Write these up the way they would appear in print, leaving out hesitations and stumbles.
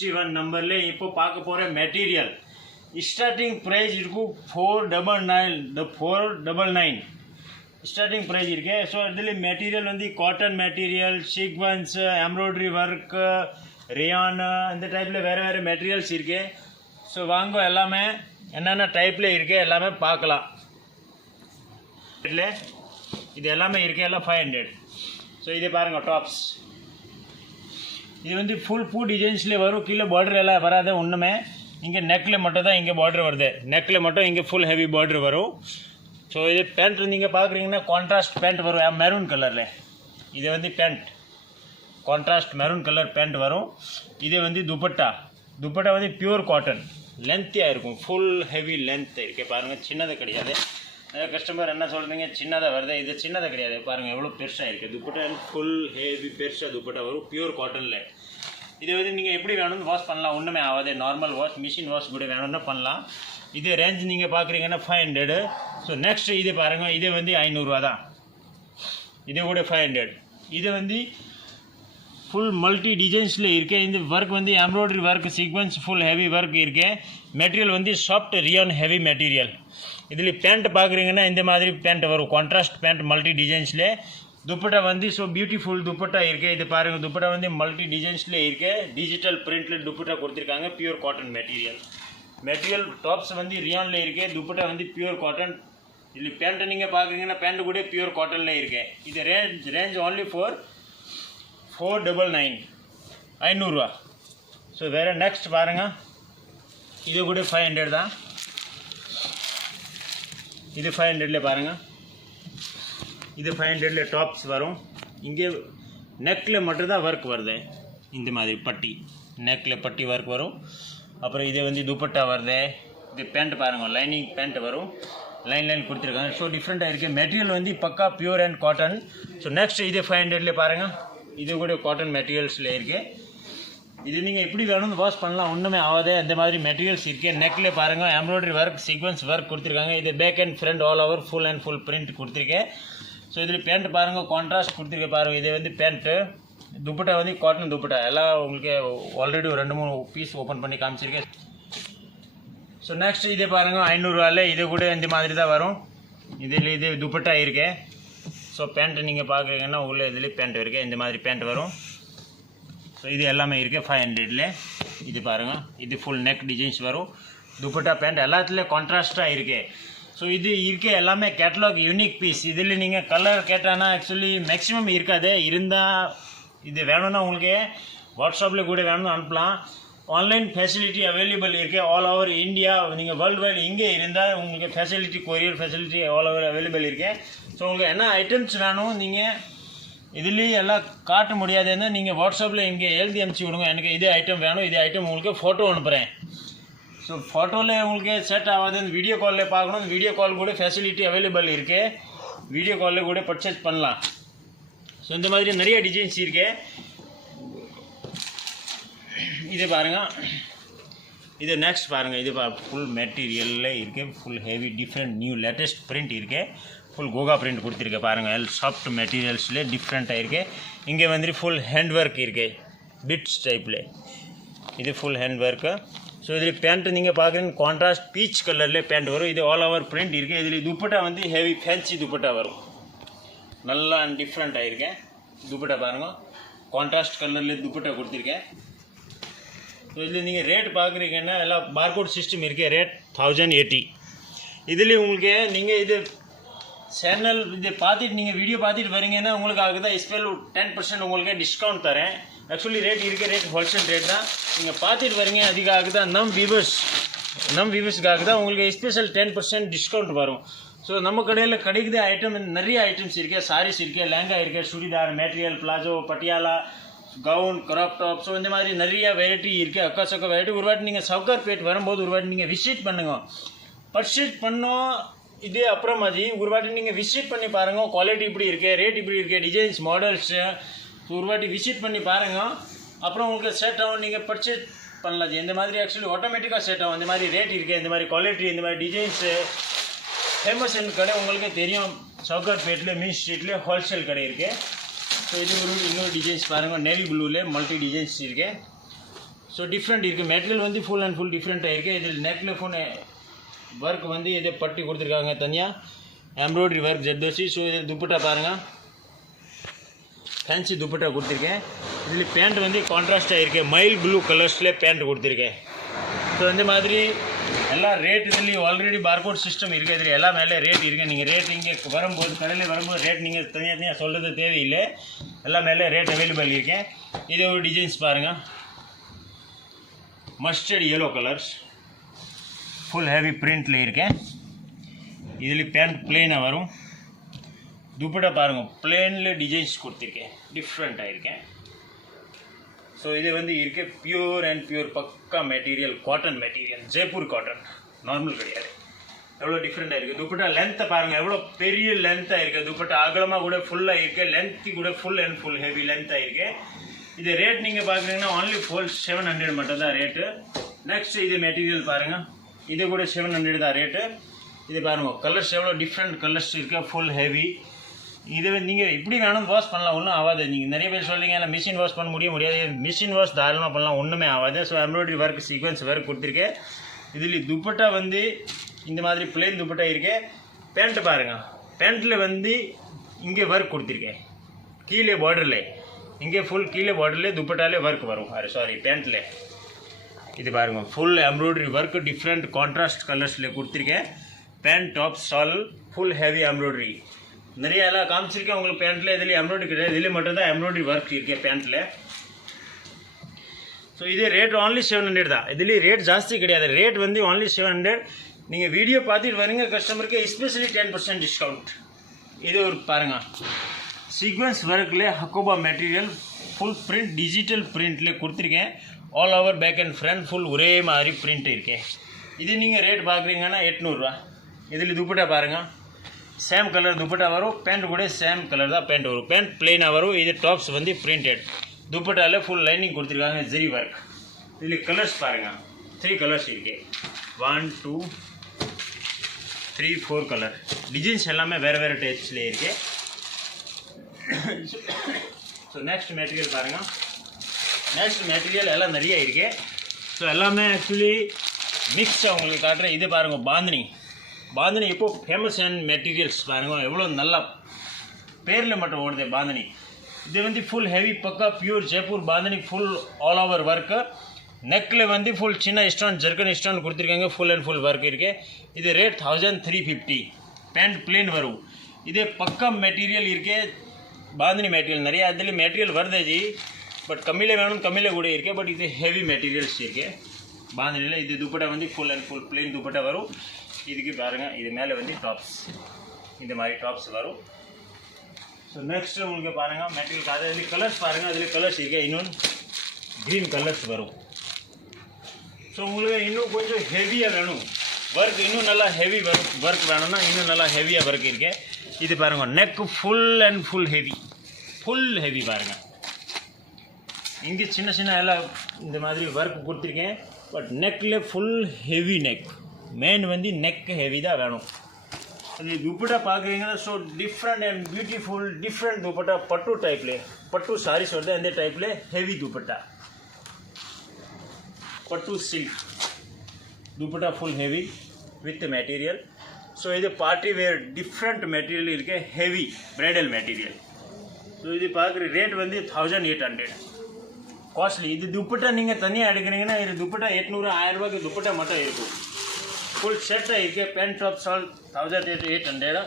61 நம்பர்ல இப்போ பார்க்க போற மெட்டீரியல் ஸ்டார்டிங் பிரைஸ் இருக்கும் 499 ஸ்டார்டிங் பிரைஸ் இருக்கு. ஸோ இதில் மெட்டீரியல் வந்து cotton material, sequins, embroidery work, rayon, இந்த டைப்பில் வேறு வேறு மெட்டீரியல்ஸ் இருக்கு. ஸோ வாங்க எல்லாமே என்னென்ன டைப்பில் இருக்கு எல்லாமே பார்க்கலாம். இது எல்லாமே இருக்கு, எல்லாம் 500. ஸோ இது பாருங்கள் டாப்ஸ். இது வந்து ஃபுல் பூ டிசைன்ஸ்லேயே வரும். கீழே பார்டர் எல்லாம் வராது ஒன்றுமே. இங்கே நெக்கில் மட்டும் தான் இங்கே பார்டர் வருது. நெக்கில் மட்டும் இங்கே ஃபுல் ஹெவி பார்டர் வரும். ஸோ இது பேண்ட் நீங்கள் பார்க்குறீங்கன்னா கான்ட்ராஸ்ட் பேண்ட் வரும் மெரூன் கலரில். இது வந்து pant contrast maroon colour pant வரும். இது வந்து துப்பட்டா வந்து பியூர் காட்டன், லென்த்தியாக இருக்கும், ஃபுல் ஹெவி லென்த் இருக்குது. பாருங்கள், சின்னது கிடையாது. நிறைய கஸ்டமர் என்ன சொல்கிறீங்க சின்னதாக வருது, இது சின்னதாக கிடையாது. பாருங்கள் எவ்வளோ பெருசாக இருக்குது. துப்பட்டா ஃபுல் ஹெவி பெருசாக துப்பட்டா வரும், பியூர் காட்டனில். இது வந்து நீங்கள் எப்படி வேணும்னு வாஷ் பண்ணலாம், ஒன்றுமே ஆகாது. நார்மல் வாஷ், மிஷின் வாஷ் கூட வேணும்னா பண்ணலாம். இது ரேஞ்ச் நீங்கள் பார்க்குறீங்கன்னா 500. ஸோ நெக்ஸ்ட் இது பாருங்கள், இது வந்து 500 தான். இது கூட 500. இது வந்து ஃபுல் மல்டி டிசைன்ஸில் இருக்குது. இந்த ஒர்க் வந்து embroidery work, sequence, full heavy work இருக்குது. மெட்டீரியல் வந்து சாஃப்ட் ரியான் ஹெவி மெட்டீரியல். இதில் பேண்ட் பார்க்குறீங்கன்னா இந்த மாதிரி பேண்ட் வரும், கான்ட்ராஸ்ட் பேண்ட் மல்டி டிசைன்ஸில். துப்பட்டா வந்து ஸோ பியூட்டிஃபுல் துப்பட்டா இருக்குது. இது பாருங்கள், துப்பட்டா வந்து மல்டி டிசைன்ஸில் இருக்குது. டிஜிட்டல் பிரிண்டில் துப்பட்டா கொடுத்துருக்காங்க. பியூர் காட்டன் மெட்டீரியல் டாப்ஸ் வந்து ரியானில் இருக்குது. துப்பட்டா வந்து பியூர் காட்டன். இதில் பேண்ட்டை நீங்கள் பார்க்குறீங்கன்னா பேண்ட் கூட பியூர் காட்டனில் இருக்குது. இது ரேஞ்ச் ஓன்லி 499 500. ஸோ வேறு நெக்ஸ்ட் பாருங்கள், இது கூட 500 தான். இது 500ல பாருங்கள், இது 500ல டாப்ஸ் வரும். இங்கே நெக்கில் மட்டும்தான் ஒர்க் வருது. இந்த மாதிரி பட்டி, நெக்கில் பட்டி ஒர்க் வரும். அப்புறம் இது வந்து துப்பட்டா வருது. இது பேண்ட் பாருங்கள், லைனிங் பேண்ட் வரும், லைன் கொடுத்துருக்காங்க. ஸோ டிஃப்ரெண்ட்டாக இருக்குது. மெட்டீரியல் வந்து பக்கா pure and cotton. So next இது 500ல பாருங்கள், இது கூட காட்டன் மெட்டீரியல்ஸில் இருக்குது. இது நீங்கள் எப்படி வேணும்னு வாஷ் பண்ணலாம், ஒன்றுமே ஆகாது. அந்த மாதிரி மெட்டீரியல்ஸ் இருக்குது. நெக்கில் பாருங்கள் எம்ப்ராய்டரி ஒர்க், சீக்வன்ஸ் ஒர்க் கொடுத்துருக்காங்க. இது back and front all over full and full print கொடுத்துருக்கேன். ஸோ இதில் பேண்ட் பாருங்கள், கான்ட்ராஸ்ட் கொடுத்துருக்கேன் பாருங்கள். இது வந்து பேண்ட்டு. துப்பட்டா வந்து காட்டன் துப்பட்டா. எல்லாம் உங்களுக்கு ஆல்ரெடி ஒரு 2-3 பீஸ் ஓப்பன் பண்ணி காமிச்சிருக்கேன். ஸோ நெக்ஸ்ட் இது பாருங்கள் 500 இது கூட இந்த மாதிரி தான் வரும். இதில் இது துப்பட்டா இருக்கு. ஸோ பேண்ட்டு நீங்கள் பார்க்குறீங்கன்னா உள்ள இதில் பேண்ட் இருக்குது, இந்த மாதிரி பேண்ட் வரும். ஸோ இது எல்லாமே இருக்குது 500ல. இது பாருங்கள், இது ஃபுல் நெக் டிசைன்ஸ் வரும். துப்பட்டா பேண்ட் எல்லாத்துலேயும் கான்ட்ராஸ்ட்டாக இருக்குது. ஸோ இது இருக்க எல்லாமே கேட்டலாக் யூனிக் பீஸ். இதில் நீங்கள் கலர் கேட்டானா ஆக்சுவலி மேக்ஸிமம் இருக்காது. இருந்தால் இது வேணும்னா உங்களுக்கு வாட்ஸ்அப்பில் கூட வேணும்னு அனுப்பலாம். ஆன்லைன் ஃபெசிலிட்டி அவைலபிள் இருக்குது ஆல் ஓவர் இந்தியா. நீங்கள் வேர்ல்டு வைடு இங்கே இருந்தால் உங்களுக்கு facility, courier facility all over available இருக்குது. ஸோ உங்களுக்கு என்ன ஐட்டம்ஸ் வேணும் நீங்கள் இதுலேயே எல்லாம் காட்ட முடியாதுன்னா நீங்கள் வாட்ஸ்அப்பில் இங்கே எழுதி அனுப்பிச்சி விடுங்க. எனக்கு இது ஐட்டம் வேணும், இது ஐட்டம் உங்களுக்கு ஃபோட்டோ அனுப்புகிறேன். ஸோ ஃபோட்டோவில் உங்களுக்கு செட் ஆகாது, வீடியோ காலில் பார்க்கணும். வீடியோ கால் கூட ஃபெசிலிட்டி அவைலபிள் இருக்குது. வீடியோ காலில் கூட பர்ச்சேஸ் பண்ணலாம். ஸோ இந்த மாதிரி நிறைய டிசைன்ஸ் இருக்குது. இது பாருங்கள், இது நெக்ஸ்ட் பாருங்கள். இது ஃபுல் மெட்டீரியலில் இருக்குது, full heavy different new latest print இருக்குது. ஃபுல் கோகா பிரிண்ட் கொடுத்துருக்கு பாருங்கள். சாஃப்ட் மெட்டீரியல்ஸில் டிஃப்ரெண்ட்டாக இருக்குது. இங்கே வந்து ஃபுல் ஹேண்ட் ஒர்க் இருக்குது, பிட்ஸ் டைப்பில். இது ஃபுல் ஹேண்ட் ஒர்க்கு. ஸோ இதில் பேண்ட்டு நீங்கள் பார்க்குறீங்க கான்ட்ராஸ்ட் பீச் கலரில் பேண்ட் வரும். இது ஆல் ஓவர் பிரிண்ட் இருக்குது. இதில் துப்பட்டா வந்து ஹெவி ஃபேன்சி துப்பட்டா வரும், நல்லா டிஃப்ரெண்ட்டாக இருக்கேன். துப்பட்டா பாருங்கள், கான்ட்ராஸ்ட் கலரில் துப்பட்டா கொடுத்துருக்கேன். ஸோ இதில் நீங்கள் ரேட் பார்க்குறீங்கன்னா எல்லாம் பார்கோட் சிஸ்டம் இருக்குது. ரேட் 1080. இதில் உங்களுக்கு நீங்கள் இது சேனல் இது பார்த்துட்டு நீங்கள் வீடியோ பார்த்துட்டு வரீங்கன்னா உங்களுக்கு அதுதான் ஸ்பெஷல் 10% உங்களுக்கு டிஸ்கவுண்ட் தரேன். ஆக்சுவலி ரேட் இருக்க ரேட் ஹோல்சேல் ரேட் தான். நீங்கள் பார்த்துட்டு வரீங்க, அதுக்காக தான் நம் வியூவர்ஸ்க்காக தான் உங்களுக்கு ஸ்பெஷல் 10% டிஸ்கவுண்ட் வரும். ஸோ நம்ம கடையில் கிடைக்கிற ஐட்டம் நிறைய ஐட்டம்ஸ் இருக்குது. சாரீஸ் இருக்குது, லெஹங்கா இருக்குது, churidar material, palazzo, Patiala, gown, crop top. So இந்த மாதிரி நிறைய வெரைட்டி இருக்குது, அக்காசக்க வெரைட்டி. ஒரு வாட்டி நீங்கள் சவுகார்பேட் வரும்போது ஒரு வாட்டி நீங்கள் விசிட் பண்ணுங்க, பர்ச்சேஸ் பண்ணோம். இது அப்புறம் மாதிரி ஒரு வாட்டி நீங்கள் விசிட் பண்ணி பாருங்கள், குவாலிட்டி இப்படி இருக்குது, ரேட் இப்படி இருக்குது, டிசைன்ஸ், மாடல்ஸு. ஸோ ஒரு வாட்டி விசிட் பண்ணி பாருங்கள், அப்புறம் உங்களுக்கு செட் ஆகும், நீங்கள் பர்ச்சேஸ் பண்ணலாம். இந்த மாதிரி ஆக்சுவலி ஆட்டோமேட்டிக்காக செட் ஆகும். இந்த மாதிரி ரேட் இருக்குது, இந்த மாதிரி குவாலிட்டி, இந்த மாதிரி டிசைன்ஸு. ஃபேமஸ் கடை உங்களுக்கு தெரியும், சவுகார்பேட்டில் மீன் ஸ்ட்ரீட்டில் ஹோல்சேல் கடை இருக்குது. ஸோ இது ஒரு இன்னொரு டிசைன்ஸ் பாருங்கள், நேவி ப்ளூவில் மல்டி டிசைன்ஸ் இருக்குது. ஸோ டிஃப்ரெண்ட் இருக்குது. மெட்டீரியல் வந்து ஃபுல் அண்ட் ஃபுல் டிஃப்ரெண்ட்டாக இருக்குது. இதில் நெக்கில் ஃபுல் ஒர்க் வந்து இதை பட்டி கொடுத்துருக்காங்க தனியாக எம்ப்ராய்டரி ஒர்க் ஜர்தோசி. ஸோ இதில் துப்பட்டா பாருங்கள், ஃபேன்சி துப்பட்டா கொடுத்துருக்கேன். இதில் பேண்ட் வந்து கான்ட்ராஸ்டாக இருக்குது, மைல் ப்ளூ கலர்ஸில் பேண்ட் கொடுத்துருக்கேன். ஸோ இந்த மாதிரி எல்லா ரேட் இதுலேயும் ஆல்ரெடி பார்கோட் சிஸ்டம் இருக்குது. இதில் எல்லா மேலே ரேட் இருக்குது. நீங்கள் ரேட் இங்கே வரும்போது கடையில் வரும்போது ரேட் நீங்கள் தனியாக சொல்கிறது தேவையில்லை, எல்லா மேலே ரேட் அவைலபிள் இருக்கேன். இது ஒரு டிசைன்ஸ் பாருங்கள், mustard yellow colours full heavy பிரிண்டில் இருக்கேன். இதில் பேண்ட் பிளெயினாக வரும். துப்பட்டா பாருங்கள், பிளெயினில் டிசைன்ஸ் கொடுத்துருக்கேன், டிஃப்ரெண்ட்டாக இருக்கேன். ஸோ இது வந்து இருக்க பியூர் அண்ட் பியூர் பக்கா material, cotton material, Jaipur cotton, normal கிடையாது. எவ்வளோ டிஃப்ரெண்ட்டாக இருக்குது. துப்பட்டா லென்த்தை பாருங்கள், எவ்வளோ பெரிய லென்த்தாக இருக்குது. துப்பட்டா அகலமாக கூட ஃபுல்லாக இருக்குது, லென்த்து கூட ஃபுல் அண்ட் ஃபுல் ஹெவி லென்த்தாக இருக்குது. இது ரேட் நீங்கள் பார்க்குறீங்கன்னா only 700 மட்டும் தான் ரேட்டு. நெக்ஸ்ட் இது மெட்டீரியல் பாருங்கள், இது கூட 700 தான் ரேட்டு. இது பாருங்கள், கலர்ஸ் எவ்வளோ டிஃப்ரெண்ட் கலர்ஸ் இருக்குது, ஃபுல் ஹெவி. இது நீங்கள் இப்படி வேணும் வாஷ் பண்ணலாம், ஒன்றும் ஆகாது. நீங்கள் நிறைய பேர் சொல்கிறீங்க இல்லை மிஷின் வாஷ் பண்ண முடியாது. மிஷின் வாஷ் தாராளமாக பண்ணலாம், ஒன்றுமே ஆகாது. So embroidery work sequence work கொடுத்துருக்கேன். இதில் துப்பட்டா வந்து இந்த மாதிரி பிளெயின் துப்பட்டா இருக்கேன். பேண்ட்டு பாருங்கள், பேண்ட்டில் வந்து இங்கே ஒர்க் கொடுத்துருக்கேன், கீழே பார்டரில் இங்கே ஃபுல் கீழே பார்டரில் துப்பட்டாலே ஒர்க் வரும். பேண்ட்டில் இது பாருங்கள், full embroidery work different contrast கலர்ஸில் கொடுத்துருக்கேன். Pant top stole full heavy embroidery நிறைய எல்லாம் காமிச்சிருக்கேன் உங்களுக்கு. பேண்ட்டில் இதில் எம்ப்ராய்டரி கிடையாது, இதில் மட்டும்தான் எம்ப்ராய்டரி ஒர்க் இருக்கேன் பேண்ட்டில். ஸோ இது ரேட் only 700 தான். இதுலேயும் ரேட் ஜாஸ்தி கிடையாது, ரேட் வந்து only 700. நீங்கள் வீடியோ பார்த்துட்டு வரீங்க கஸ்டமருக்கு எஸ்பெஷலி 10% டிஸ்கவுண்ட். இது ஒரு பாருங்கள், சீக்வன்ஸ் ஒர்க்கில் hakoba material full print digital பிரிண்ட்டில் கொடுத்துருக்கேன். All over back and front full ஒரே மாதிரி பிரிண்ட் இருக்கேன். இது நீங்கள் ரேட் பார்க்குறீங்கன்னா 800 ரூபா. இதில் துப்பட்டா பாருங்கள், சேம் கலர் துப்பட்டா வரும், பேண்ட் கூட சேம் கலர் தான் பேண்ட் வரும். பேண்ட் பிளெயினாக வரும். இது டாப்ஸ் வந்து பிரிண்டட், துப்பட்டாவில் ஃபுல் லைனிங் கொடுத்துருக்காங்க, ஜெரி ஒர்க். இதில் கலர்ஸ் பாருங்கள், 3 கலர்ஸ் இருக்கு, 1 2 3 4 கலர். டிசைன்ஸ் எல்லாமே வேறு வேறு டைப்ஸில் இருக்கு. ஸோ நெக்ஸ்ட் மெட்டீரியல் பாருங்கள், நெக்ஸ்ட் மெட்டீரியல் எல்லாம் நிறைய இருக்கு. ஸோ எல்லாமே ஆக்சுவலி மிக்ஸ் உங்களுக்கு காட்டுறேன். இது பாருங்கள், பாந்தினி இப்போ ஃபேமஸ் அண்ட் மெட்டீரியல்ஸ் பாருங்கள், எவ்வளோ நல்லா பேரில் மட்டும் ஓடுது பாந்தினி. இது வந்து ஃபுல் ஹெவி பக்கா pure Jaipur bandhani, full all over work. நெக்கில் வந்து ஃபுல் சின்ன ஸ்டோன் ஜர்கன் ஸ்டோன் கொடுத்துருக்காங்க, ஃபுல் அண்ட் ஃபுல் ஒர்க் இருக்குது. இது ரேட் 1350. பேண்ட் பிளேன் வரும். இதே பக்கா மெட்டீரியல் இருக்கே, பாந்தினி மெட்டீரியல் நிறையா இதில் மெட்டீரியல் வருது ஜி, பட் கம்மியில் வேணும், கம்மியில் கூட இருக்குது. பட் இது ஹெவி மெட்டீரியல்ஸ் இருக்குது பாந்தினியில். இது துப்பட்டா வந்து full and full plane dupatta வரும். இதுக்கு பாருங்கள், இது மேலே வந்து டாப்ஸ் இந்த மாதிரி டாப்ஸ் வரும். ஸோ நெக்ஸ்ட் உங்களுக்கு பாருங்கள் மெட்டீரியல், அதில் கலர்ஸ் பாருங்கள், அதில் கலர்ஸ் இருக்கு, இன்னொன்று க்ரீன் கலர்ஸ் வரும். ஸோ உங்களுக்கு இன்னும் கொஞ்சம் ஹெவியாக வேணும் ஒர்க், இன்னும் நல்லா ஹெவி ஒர்க் வேணும்னா இன்னும் நல்லா ஹெவியாக ஒர்க் இருக்கு. இது பாருங்கள், neck full and full heavy பாருங்கள். இங்கே சின்ன சின்ன எல்லாம் இந்த மாதிரி ஒர்க் கொடுத்துருக்கேன். பட் நெக்கில் ஃபுல் ஹெவி நெக், மெயின் வந்து நெக் ஹெவி தான் வேணும். அது துப்பட்டா பார்க்குறீங்கன்னா so different and beautiful different dupatta, பட்டு டைப்பில் பட்டு சாரீஸ் வருது அந்த டைப்பில் ஹெவி துப்பட்டா, பட்டு silk dupatta full heavy with material. So இது பார்ட்டி வேர் டிஃப்ரெண்ட் மெட்டீரியல் இருக்கு, ஹெவி பிரைடல் மெட்டீரியல். ஸோ இது பார்க்குற ரேட் வந்து 1800 காஸ்ட்லி. இது துப்பட்டா நீங்கள் தனியாக எடுக்கிறீங்கன்னா இது துப்பட்டா 800 1000 ரூபாய்க்கு துப்பட்டா மட்டும் இருக்கும். ஃபுல் செட்டாக இருக்கு, பேண்ட் டாப்ஸ் ஆல் 1800.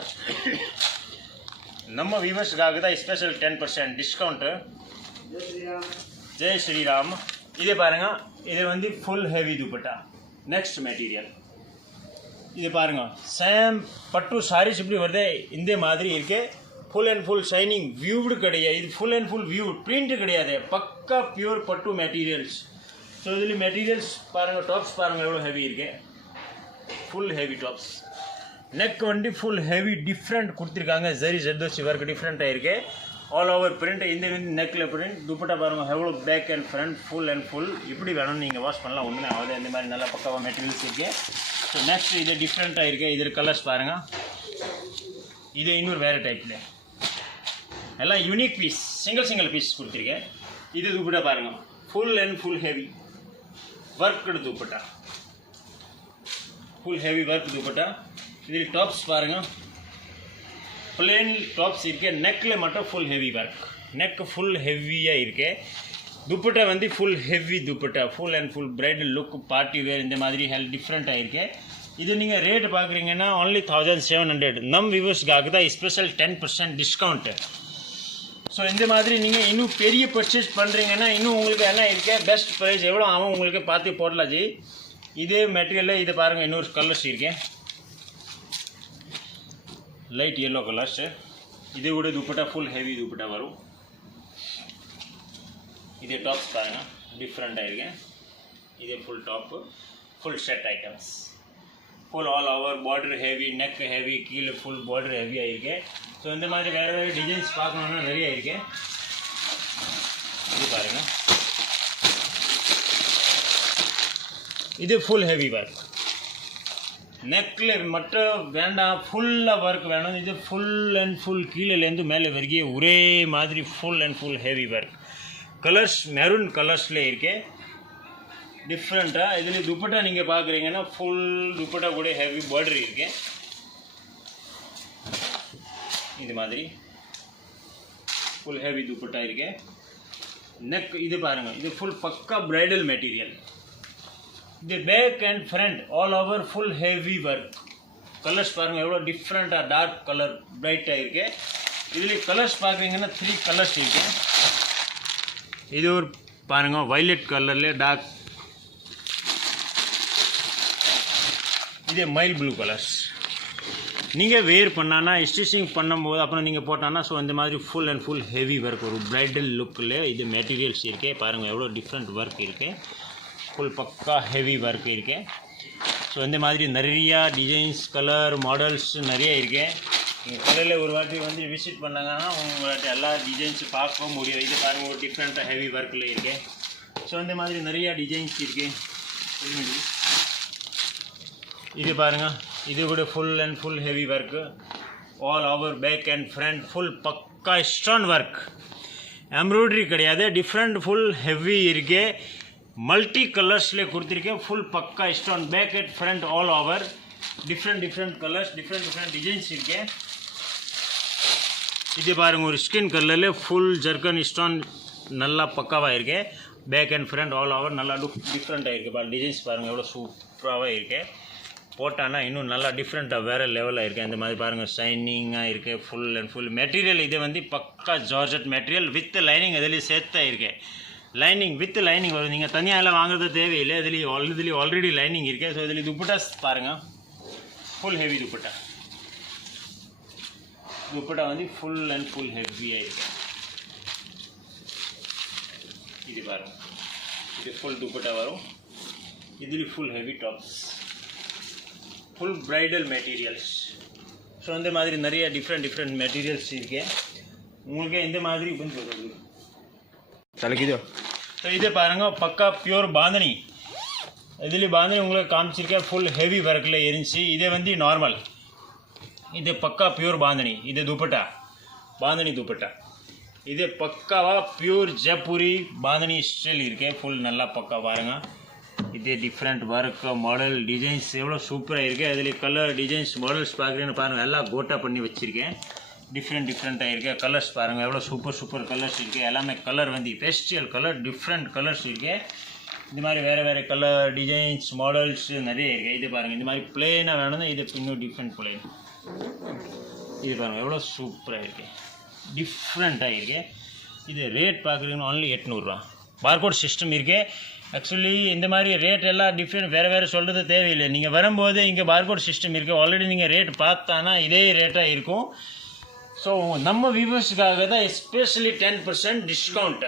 நம்ம வியூவர்ஸ்க்காக தான் ஸ்பெஷல் 10% டிஸ்கவுண்ட்டு. ஜெய் ஸ்ரீராம். இதே பாருங்கள், இது வந்து full heavy dupatta. Next material இது பாருங்கள், சேம் பட்டு சாரீஸ் இப்படி வருது இந்த மாதிரி இருக்கு. Full and full shining, viewed கிடையாது, இது full and full view, print கிடையாது, பக்கா பியூர் பட்டு மெட்டீரியல்ஸ். ஸோ இதில் மெட்டீரியல்ஸ் பாருங்கள், டாப்ஸ் பாருங்கள் எவ்வளோ ஹெவி இருக்கு, ஃபுல் ஹெவி டாப்ஸ். நெக் வந்து ஃபுல் ஹெவி டிஃப்ரெண்ட் கொடுத்துருக்காங்க, ஜரி ஜர்தோசி ஒர்க் டிஃப்ரெண்ட்டாக இருக்கு, ஆல் ஓவர் பிரிண்ட். இந்த வந்து நெக்கில் பிரிண்ட், துப்பட்டா பாருங்கள் எவ்வளோ back and front full and full. இப்படி வேணும்னு நீங்கள் வாஷ் பண்ணலாம், ஒன்றுமே ஆகுது. இந்த மாதிரி நல்லா பக்காவாக மெட்டீரியல்ஸ் இருக்கு. ஸோ நெக்ஸ்ட் இது டிஃப்ரெண்ட்டாக இருக்குது, இதில் கலர்ஸ் பாருங்கள். இது இன்னொரு வேறு டைப்பில் எல்லாம் யூனிக் பீஸ், சிங்கிள் பீஸ் கொடுத்துருக்கேன். இது துப்பட்டா பாருங்கள், full and full heavy worked dupatta, full heavy work dupatta. இதில் டாப்ஸ் பாருங்கள், பிளேன் டாப்ஸ் இருக்கு. நெக்கில் மட்டும் full heavy work, neck full ஹெவியாக இருக்கு. துப்பட்டா வந்து full heavy dupatta, full and full bridal look, party wear இந்த மாதிரி டிஃப்ரெண்ட்டாக இருக்கு. இது நீங்கள் ரேட் பார்க்குறீங்கன்னா only 1700. நம் வியூவர்ஸ்க்காக தான் ஸ்பெஷல் 10% டிஸ்கவுண்ட்டு. ஸோ இந்த மாதிரி நீங்கள் இன்னும் பெரிய பர்ச்சேஸ் பண்ணுறீங்கன்னா இன்னும் உங்களுக்கு என்ன இருக்கு, பெஸ்ட் ப்ரைஸ் எவ்வளோ ஆகும் உங்களுக்கு பார்த்து போடலாம் ஜி. இதே மெட்டீரியலில் இது பாருங்கள், இன்னொரு கலர்ஸ் இருக்கு, லைட் yellow கலர்ஸ். இது கூட துப்பட்டா ஃபுல் ஹெவி துப்பட்டா வரும். இதே டாப்ஸ் பாருங்கள், டிஃப்ரெண்ட்டாக இருக்கு. இதே full top, full shirt items, full all over border heavy, neck heavy, கீழே ஃபுல் பார்டர் ஹெவியாக இருக்கு. ஸோ இந்த மாதிரி வேறு வேறு டிசைன்ஸ் பார்க்கணுன்னா நிறைய இருக்கு. இது பாருங்கள், இது ஃபுல் ஹெவி ஒர்க், நெக்கில் மட்டும் வேண்டாம், ஃபுல்லாக ஒர்க் வேணும். இது ஃபுல் அண்ட் ஃபுல் கீழேருந்து மேலே வரைக்கும் ஒரே மாதிரி full and full heavy work. Colours maroon கலர்ஸில் இருக்கு டிஃப்ரெண்ட்டாக. இதில் துப்பட்டா நீங்கள் பார்க்குறீங்கன்னா ஃபுல் துப்பட்டா கூட ஹெவி பார்டர் இருக்கு. இது மாதிரி ஃபுல் ஹெவி துப்பட்டா இருக்கு. நெக் இது பாருங்கள், இது ஃபுல் பக்கா பிரைடல் மெட்டீரியல். இது back and front all over full heavy work. Colours பாருங்கள் எவ்வளோ டிஃப்ரெண்ட்டாக, டார்க் கலர் பிரைட்டாக இருக்கு. இதில் கலர்ஸ் பார்க்குறீங்கன்னா 3 கலர்ஸ் இருக்கு. இது ஒரு பாருங்கள் வயலட் கலரில் டார்க், இது மைல் ப்ளூ கலர்ஸ். நீங்கள் வேர் பண்ணானா ஸ்டிச்சிங் பண்ணும்போது அப்புறம் நீங்கள் போட்டானா ஸோ இந்த மாதிரி full and full heavy work வரும். பிரைடல் லுக்கில் இது மெட்டீரியல்ஸ் இருக்கே பாருங்கள் எவ்வளோ டிஃப்ரெண்ட் ஒர்க் இருக்குது, ஃபுல் பக்கா ஹெவி ஒர்க் இருக்கு. ஸோ இந்த மாதிரி நிறையா டிசைன்ஸ் கலர் மாடல்ஸ் நிறைய இருக்கு. நீங்கள் கடையில் ஒரு வாட்டி வந்து விசிட் பண்ணாங்கன்னா உங்கள்கிட்ட எல்லா டிசைன்ஸும் பார்க்க முடியும். இது பாருங்கள் ஒரு டிஃப்ரெண்ட்டாக ஹெவி ஒர்க்கில் இருக்கு. ஸோ இந்த மாதிரி நிறையா டிசைன்ஸ் இருக்கு. இது பாருங்கள், இது கூட full and full heavy work, all over back and front full பக்கா ஸ்டோன் ஒர்க், எம்ப்ராய்டரி கிடையாது, டிஃப்ரெண்ட் ஃபுல் ஹெவி இருக்கு. மல்டி கலர்ஸில் கொடுத்துருக்கேன், ஃபுல் பக்கா stone back and front all over different colours, different designs இருக்கு. இது பாருங்கள் ஒரு ஸ்கின் கலரில் ஃபுல் ஜர்கன் ஸ்டோன் நல்லா பக்காவாக இருக்கு. Back and front all over நல்லா லுக் டிஃப்ரெண்ட்டாக இருக்குது. பாருங்கள் டிசைன்ஸ் பாருங்கள் எவ்வளோ சூப்பராகவே இருக்குது. போட்டானா இன்னும் நல்லா டிஃப்ரெண்ட்டாக வேறு லெவலில் இருக்குது. இந்த மாதிரி பாருங்கள் ஷைனிங்காக இருக்குது. ஃபுல் அண்ட் ஃபுல் மெட்டீரியல் இது வந்து பக்கா ஜார்ஜெட் மெட்டீரியல் வித் லைனிங் இதில் சேர்த்தா இருக்குது. லைனிங் வித் லைனிங் வரும், நீங்கள் தனியாக எல்லாம் வாங்குறது தேவையில்லை. இதுலேயும் ஆல்ரெடி லைனிங் இருக்குது. ஸோ இதில் துப்பட்டாஸ் பாருங்கள் ஃபுல் ஹெவி துப்பட்டா, துப்பட்டா வந்து ஃபுல் அண்ட் ஃபுல் ஹெவியாக இருக்கு. இது பாருங்கள், இது ஃபுல் துப்பட்டா வரும். இதில் full heavy tops, full bridal materials. So இந்த மாதிரி நிறைய டிஃப்ரெண்ட் மெட்டீரியல்ஸ் இருக்கு. உங்களுக்கு இந்த மாதிரி தலைக்குதோ. ஸோ இதை பாருங்கள் பக்கா பியூர் பாந்தனி. இதில் பாந்தனி உங்களுக்கு காமிச்சிருக்கேன் ஃபுல் ஹெவி ஒர்க்கில் இருந்துச்சு. இதே வந்து நார்மல், இது பக்கா பியூர் பாந்தனி. இது துப்பட்டா பாந்தனி துப்பட்டா, இது பக்காவாக பியூர் ஜெய்ப்பூரி பாந்தனி ஸ்டைல் இருக்கே. ஃபுல் நல்லா பக்கா பாருங்கள். இது டிஃப்ரெண்ட் ஒர்க் மாடல் டிசைன்ஸ் எவ்வளோ சூப்பராக இருக்குது. அதில் கலர் டிசைன்ஸ் மாடல்ஸ் பார்க்குறேன்னு பாருங்கள், எல்லாம் கோட்டா பண்ணி வச்சுருக்கேன். டிஃப்ரெண்ட்டாக இருக்குது. கலர்ஸ் பாருங்கள் எவ்வளோ சூப்பர் கலர்ஸ் இருக்குது. எல்லாமே கலர் வந்து பெஸ்டியல் கலர், டிஃப்ரெண்ட் கலர்ஸ் இருக்குது. இந்த மாதிரி வேறு கலர் டிசைன்ஸ் மாடல்ஸ் நிறைய இருக்குது. இது பாருங்கள் இந்த மாதிரி பிளெயினாக வேணும்னா இது இன்னும் டிஃப்ரெண்ட் பிளெயின். இது பாருங்கள் எவ்வளோ சூப்பராக இருக்குது, டிஃப்ரெண்ட்டாக இருக்குது. இது ரேட் பார்க்குறீங்கன்னா only 800 ரூபா. பார்கோட் சிஸ்டம் இருக்குது. ஆக்சுவலி இந்த மாதிரி ரேட் எல்லாம் டிஃப்ரெண்ட் வேறு சொல்கிறது தேவையில்லை. நீங்கள் வரும்போது இங்கே பார்கோட் சிஸ்டம் இருக்குது. ஆல்ரெடி நீங்கள் ரேட் பார்த்தானா இதே ரேட்டாக இருக்கும். ஸோ நம்ம வியூவர்ஸுக்காக தான் எஸ்பெஷலி 10% டிஸ்கவுண்ட்.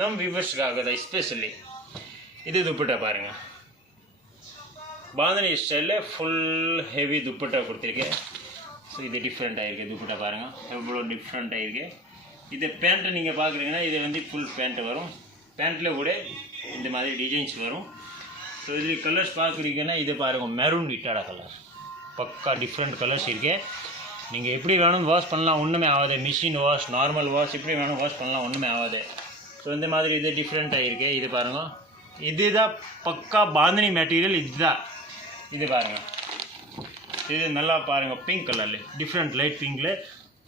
நம்ம வியூவர்ஸுக்காக தான் எஸ்பெஷலி. இது துப்பட்டா பாருங்கள், பாந்தனி ஸ்டைலில் ஃபுல் ஹெவி துப்பட்டா கொடுத்துருக்கேன். ஸோ இது டிஃப்ரெண்ட்டாக இருக்குது. துப்பட்டா பாருங்கள் எவ்வளோ டிஃப்ரெண்ட்டாக இருக்குது. இது பேண்ட்டு நீங்கள் பார்க்குறீங்கன்னா இது வந்து ஃபுல் பேண்ட்டு வரும். பேண்ட்டில் கூட இந்த மாதிரி டிசைன்ஸ் வரும். ஸோ இதில் கலர்ஸ் பார்க்குறீங்கன்னா இது பாருங்கள் மெரூன் இட்டாடா கலர், பக்கா டிஃப்ரெண்ட் கலர்ஸ் இருக்குது. நீங்கள் எப்படி வேணும் வாஷ் பண்ணலாம், ஒன்றுமே ஆகாது. மிஷின் வாஷ், நார்மல் வாஷ் எப்படி வேணும் வாஷ் பண்ணலாம், ஒன்றுமே ஆகாது. ஸோ இந்த மாதிரி இது டிஃப்ரெண்ட்டாக இருக்குது. இது பாருங்கள் இதுதான் பக்கா பாந்தினி மெட்டீரியல். இதுதான் இது பாருங்கள், இது நல்லா பாருங்கள், பிங்க் கலரில் டிஃப்ரெண்ட் லைட் பிங்கில்.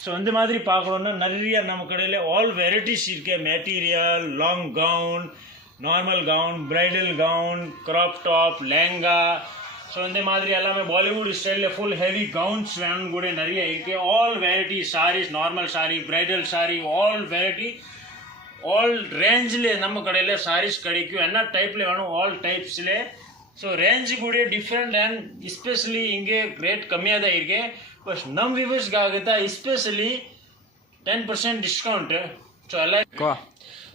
ஸோ இந்த மாதிரி பார்க்கணுன்னா நிறைய நம்ம கடையில் ஆல் வெரைட்டிஸ் இருக்குது. Material, long gown, normal gown, bridal gown, crop top, lehenga. So இந்த மாதிரி எல்லாமே பாலிவுட் ஸ்டைலில் ஃபுல் ஹெவி கவுன்ஸ் வேணும் கூட நிறைய இருக்குது. All variety saris, normal sari, bridal sari, all variety all ரேஞ்சில் நம்ம கடையில் சாரீஸ் கிடைக்கும். என்ன டைப்பில் வேணும் ஆல் டைப்ஸில். ஸோ ரேஞ்சு கூட டிஃப்ரெண்ட் அண்ட் எஸ்பெஷலி இங்கே ரேட் கம்மியாக தான் இருக்கு. பட் நம்ம வியூவர்ஸ்க்காக தான் எஸ்பெஷலி 10% டிஸ்கவுண்ட்டு. ஸோ எல்லாம்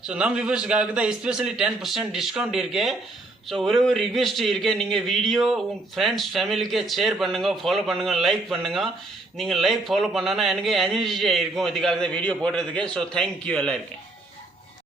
ஸோ நம்ம வியூவர்ஸ்க்காக தான் எஸ்பெஷலி 10% டிஸ்கவுண்ட் இருக்கு. ஸோ ஒரு ரிக்வெஸ்ட் இருக்கு, நீங்கள் வீடியோ உங்கள் ஃப்ரெண்ட்ஸ் ஃபேமிலிக்கு ஷேர் பண்ணுங்கள், ஃபாலோ பண்ணுங்கள், லைக் பண்ணுங்கள். நீங்கள் லைக் ஃபாலோ பண்ணான்னா எனக்கு எனர்ஜியாக இருக்கும் இதுக்காக தான் வீடியோ போடுறதுக்கு. ஸோ தேங்க்யூ எல்லாம் இருக்கேன்.